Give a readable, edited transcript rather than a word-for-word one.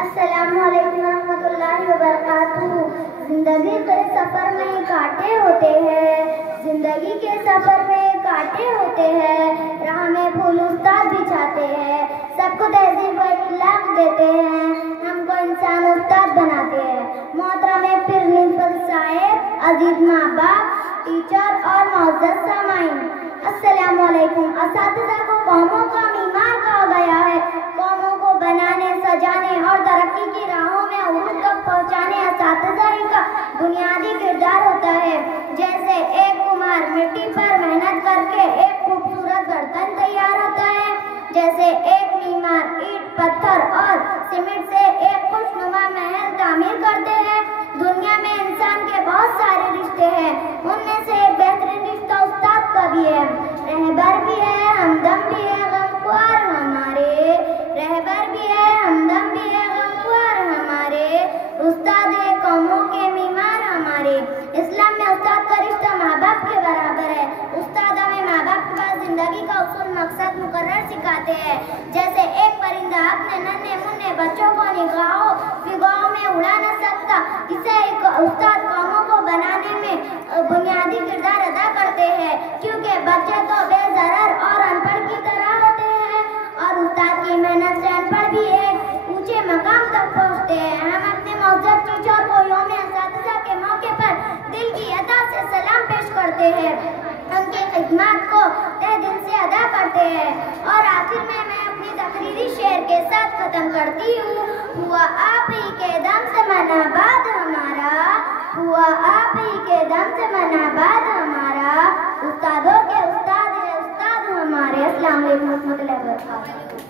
السلام علیکم ورحمۃ اللہ وبرکاتہ۔ زندگی کے سفر میں کانٹے ہوتے ہیں، زندگی کے سفر میں کانٹے ہوتے ہیں، راہ میں پھول استاد بچھاتے ہیں، سب کو تہذیب و اخلاق دیتے ہیں، ہم کو انسان استاد بناتے ہیں۔ محترم پرنسپل صاحب، عزیز ماں باپ، ٹیچر اور معزز سامعین، السلام علیکم۔ اساتذہ کو قوموں کا معمار کہا گیا ہے۔ قوموں کو بنانے، سجانے اور ترقی کی راہوں میں عروج تک پہنچانے اساتذہ ہی کا بنیادی کردار ہوتا ہے۔ جیسے ایک کمہار مٹی پر محنت کر کے ایک خوبصورت برتن تیار ہوتا ہے، جیسے ایک معمار اینٹ، پتھر اور سیمنٹ سے ایک خوشنما محل تعمیر کرتے ہیں۔ دنیا میں انسان کے بہت سارے رشتے ہیں، ان میں سے ایک بہترین رشتہ استاد کا بھی ہے۔ رہبر بھی ہے، ہمدم بھی ہے، غمخوار ہمارے، رہبر بھی ہے، ہمدم بھی ہے، غمخوار ہمارے، استاد ہے قوموں کے معمار ہمارے۔ اسلام میں استاد کا رشتہ ماں باپ کے برابر ہے۔ استاد ہمیں ماں باپ کے بعد زندگی کا اصول، مقصد مقرر سکھاتے ہیں۔ جیسے ایک پرندہ اپنے ننھے منھے بچوں کو نگاہوں فگاہوں میں اڑا نہ سکتا، اسے استاد قوموں کو بنانے میں بنیادی کردار ادا کرتے ہیں، کیونکہ بچے تو بے ضرر اور ان پڑھ کی طرح ہوتے ہیں، اور استاد کی محنت سے ان پڑھ بھی ایک اونچے مقام تک پہنچتے ہیں۔ ہم اپنے معزز ٹیچر کو یوم اساتذہ کے موقع پر دل کی ادا سے سلام پیش کرتے ہیں، ان کی خدمات کو تہ دل سے ادا کرتے ہیں، اور آخر میں اپنی تقریری شعر کے ساتھ ختم کرتی ہوں۔ ہوا آپ ہی کے دم سے منا بعد ہمارا، ہوا آپ ہی کے دم سے منا بعد ہمارا، استادوں کے استاد ہیں استاد ہمارے۔ السلام علیکم ورحمۃ اللہ وبرکاتہ۔